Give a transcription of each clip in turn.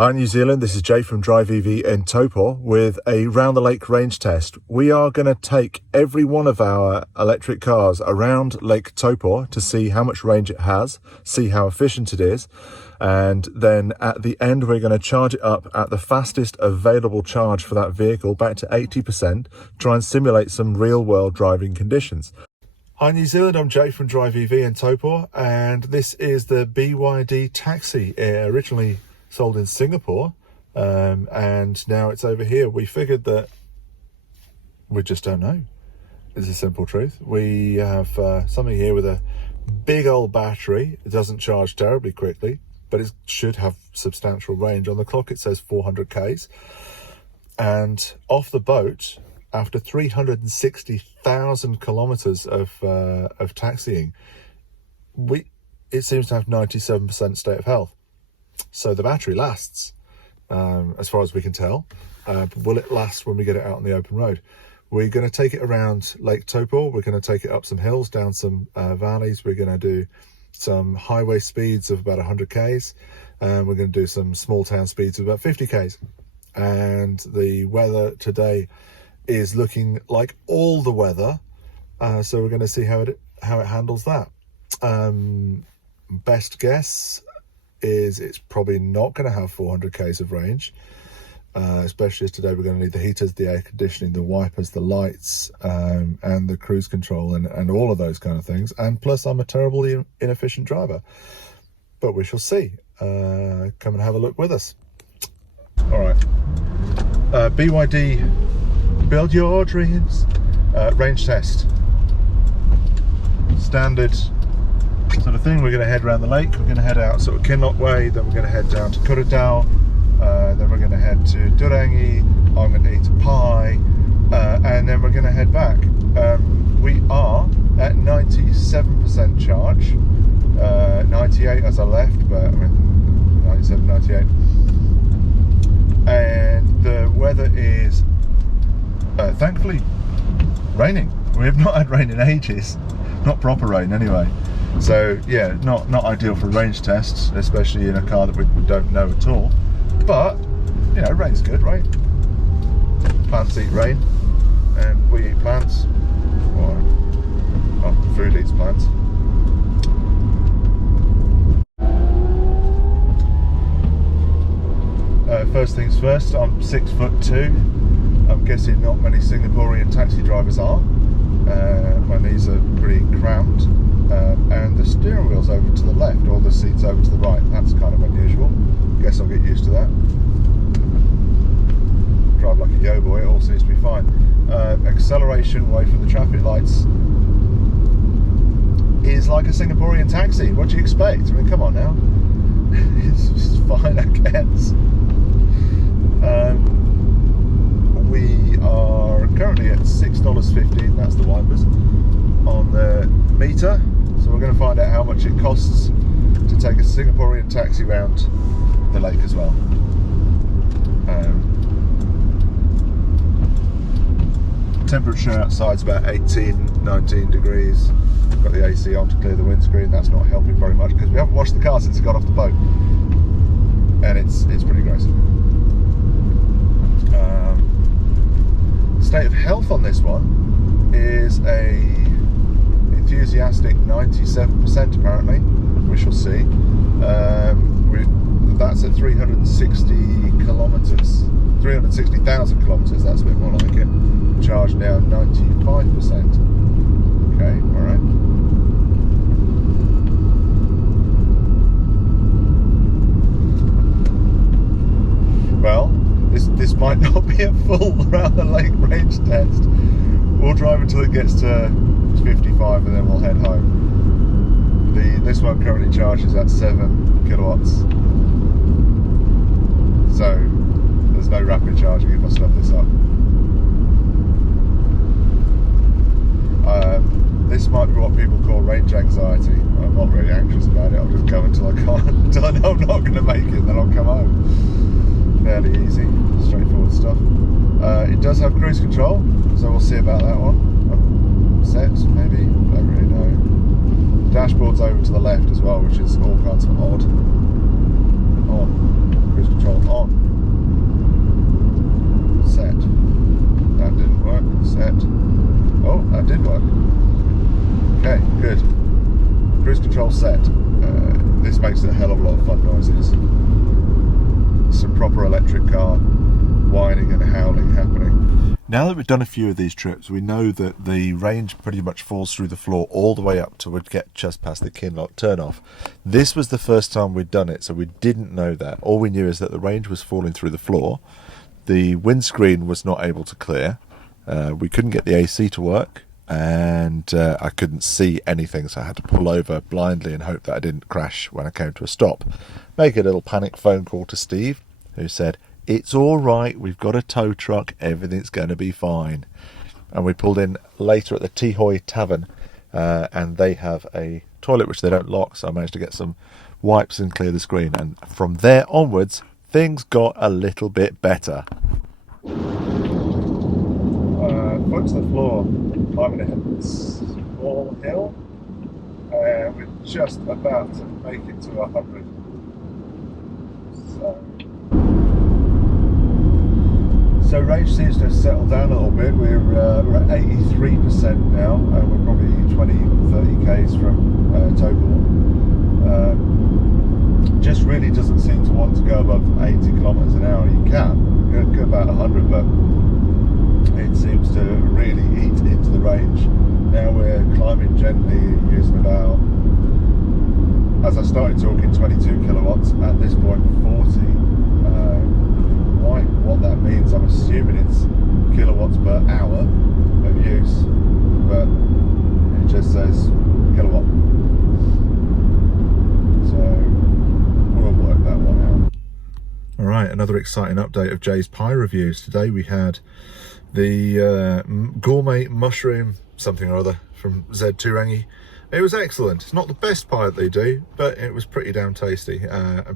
Hi New Zealand, this is Jay from Drive EV in Taupo with a round the lake range test. We are going to take every one of our electric cars around Lake Taupo to see how much range it has, see how efficient it is, and then at the end we're going to charge it up at the fastest available charge for that vehicle back to 80%, try and simulate some real world driving conditions. Hi New Zealand, I'm Jay from Drive EV in Taupo, and this is the BYD Taxi, originally sold in Singapore, and now it's over here. We figured that we just don't know. It's a simple truth. We have something here with a big old battery. It doesn't charge terribly quickly, but it should have substantial range. On the clock it says 400 k's, and off the boat, after 360,000 kilometers of taxiing, it seems to have 97% state of health. So the battery lasts, as far as we can tell. But will it last when we get it out on the open road? We're going to take it around Lake Taupo. We're going to take it up some hills, down some valleys. We're going to do some highway speeds of about 100 k's. And we're going to do some small town speeds of about 50 k's. And the weather today is looking like all the weather. So we're going to see how it handles that. Best guess is it's probably not going to have 400 k's of range, especially as today we're going to need the heaters, the air conditioning, the wipers, the lights, and the cruise control and all of those kind of things. And plus I'm a terribly inefficient driver, but we shall see. Come and have a look with us. All right, BYD Build Your Dreams range test, standard sort of thing. We're going to head around the lake. We're going to head out sort of Kinloch way, then we're going to head down to Kuratau, then we're going to head to Durangi. I'm going to eat a pie, and then we're going to head back. We are at 97% charge, 98 as I left, but I mean 97, 98, and the weather is thankfully raining. We have not had rain in ages, not proper rain anyway. So yeah, not ideal for range tests, especially in a car that we don't know at all. But you know, rain's good, right? Plants eat rain, and we eat plants. Or well, food eats plants. First things first, I'm 6'2". I'm guessing not many Singaporean taxi drivers are. My knees are pretty cramped. And the steering wheel's over to the left, or the seat's over to the right. That's kind of unusual. Guess I'll get used to that. Drive like a yo boy, it all seems to be fine. Acceleration away from the traffic lights is like a Singaporean taxi. What do you expect? I mean, come on now. It's fine, I guess. We are currently at $6.15, that's the wipers, on the meter. So we're going to find out how much it costs to take a Singaporean taxi round the lake as well. Temperature outside's about 18, 19 degrees. Got the AC on to clear the windscreen. That's not helping very much because we haven't washed the car since it got off the boat, and it's pretty gross. State of health on this one is a enthusiastic 97% apparently. We shall see. That's at 360 kilometers, 360,000 kilometers. That's a bit more like it. Charge now 95%. Okay, all right. Well, this might not be a full round the lake range test. We'll drive until it gets to 55 and then we'll head home. This one currently charges at 7 kilowatts, so there's no rapid charging if I stuff this up. This might be what people call range anxiety. I'm not really anxious about it. I'll just go until I can't, until I know I'm not going to make it, then I'll come home. Fairly easy, straightforward stuff. It does have cruise control, so we'll see about that one. Set, maybe, don't really know. The dashboard's over to the left as well, which is all kinds of odd. On, cruise control proper electric car, whining and howling happening. Now that we've done a few of these trips, we know that the range pretty much falls through the floor all the way up to we'd get just past the Kinloch turnoff. This was the first time we'd done it, so we didn't know that. All we knew is that the range was falling through the floor. The windscreen was not able to clear. We couldn't get the AC to work, and I couldn't see anything, so I had to pull over blindly and hope that I didn't crash when I came to a stop. Make a little panic phone call to Steve, who said, "It's all right, we've got a tow truck, everything's going to be fine." And we pulled in later at the Tihoy Tavern, and they have a toilet which they don't lock, so I managed to get some wipes and clear the screen. And from there onwards, things got a little bit better. Foot to the floor, climbing a small hill, and we're just about to make it to 100. So range seems to have settled down a little bit. We're at 83% now, and we're probably 20-30 k's from Topol. Just really doesn't seem to want to go above 80 kilometers an hour. You can go about 100, but it seems to really eat into the range. Now we're climbing gently using about, as I started talking, 22 kilowatts, at this point 40. What that means, I'm assuming it's kilowatts per hour of use, but it just says kilowatt, so we'll work that one out. All right, another exciting update of Jay's pie reviews. Today we had the gourmet mushroom something or other from Z Turangi. It was excellent. It's not the best pie that they do, but it was pretty damn tasty.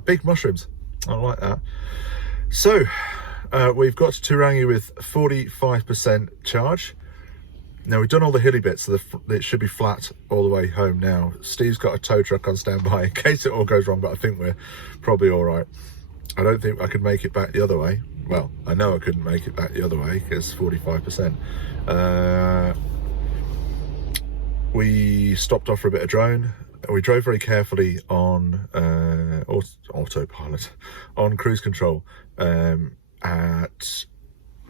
Big mushrooms, I like that. So we've got to Turangi with 45% charge. Now we've done all the hilly bits, so it should be flat all the way home now. Steve's got a tow truck on standby in case it all goes wrong, but I think we're probably all right. I don't think I could make it back the other way. Well, I know I couldn't make it back the other way because 45%. We stopped off for a bit of drone. We drove very carefully on autopilot, on cruise control, at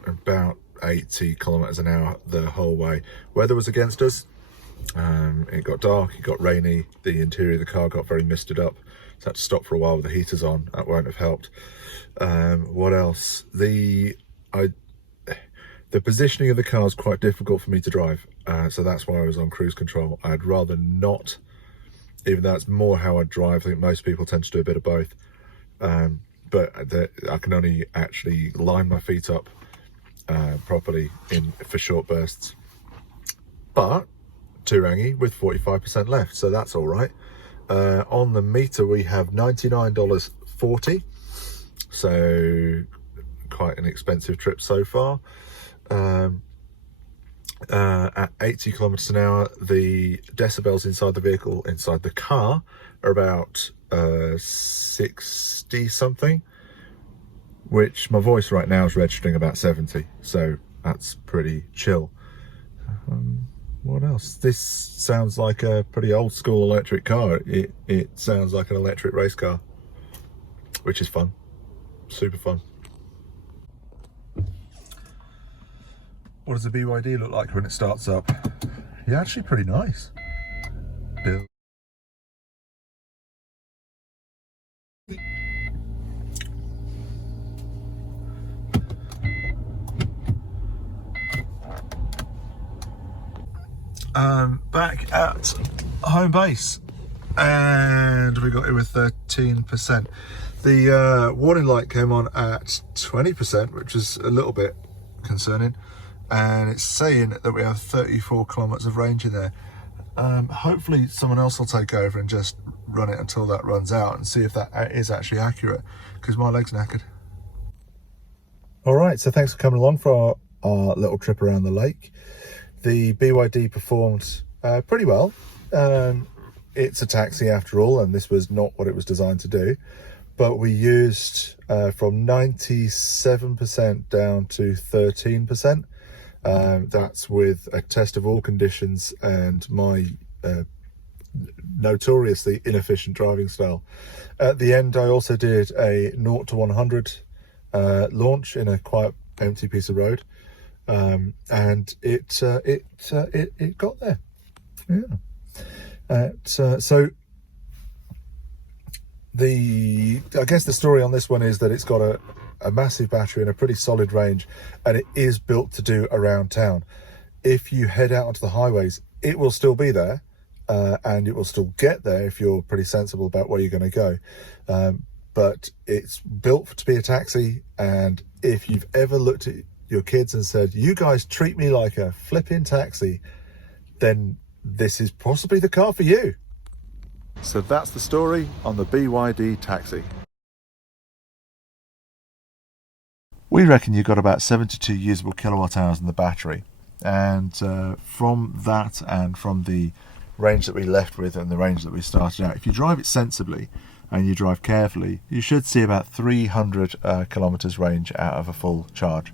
about 80 kilometers an hour the whole way. Weather was against us. It got dark, it got rainy, the interior of the car got very misted up, so I had to stop for a while with the heaters on. That won't have helped. What else? The positioning of the car is quite difficult for me to drive, so that's why I was on cruise control. I'd rather not, even though it's more how I drive. I think most people tend to do a bit of both, but I can only actually line my feet up properly for short bursts. But Turangi with 45% left, so that's all right. On the meter we have $99.40, so quite an expensive trip so far. At 80 kilometers an hour, the decibels inside the vehicle, inside the car, are about 60 something, which my voice right now is registering about 70, so that's pretty chill. What else? This sounds like a pretty old school electric car. It sounds like an electric race car, which is fun, super fun. What does the BYD look like when it starts up? Yeah, actually pretty nice. Bill. Back at home base, and we got it with 13%. The warning light came on at 20%, which is a little bit concerning, and it's saying that we have 34 kilometers of range in there. Hopefully someone else will take over and just run it until that runs out and see if that is actually accurate, because my leg's knackered. All right, so thanks for coming along for our little trip around the lake. The BYD performed pretty well. It's a taxi after all, and this was not what it was designed to do, but we used from 97% down to 13%. That's with a test of all conditions and my notoriously inefficient driving style. At the end, I also did a 0 to 100 launch in a quiet, empty piece of road, and it got there. Yeah. So I guess the story on this one is that it's got a massive battery and a pretty solid range, and it is built to do around town. If you head out onto the highways, it will still be there, and it will still get there if you're pretty sensible about where you're going to go. But it's built to be a taxi, and if you've ever looked at your kids and said, you guys treat me like a flipping taxi, then this is possibly the car for you. So that's the story on the BYD Taxi. We reckon you've got about 72 usable kilowatt hours in the battery, and from that and from the range that we left with and the range that we started out, if you drive it sensibly and you drive carefully, you should see about 300 kilometers range out of a full charge.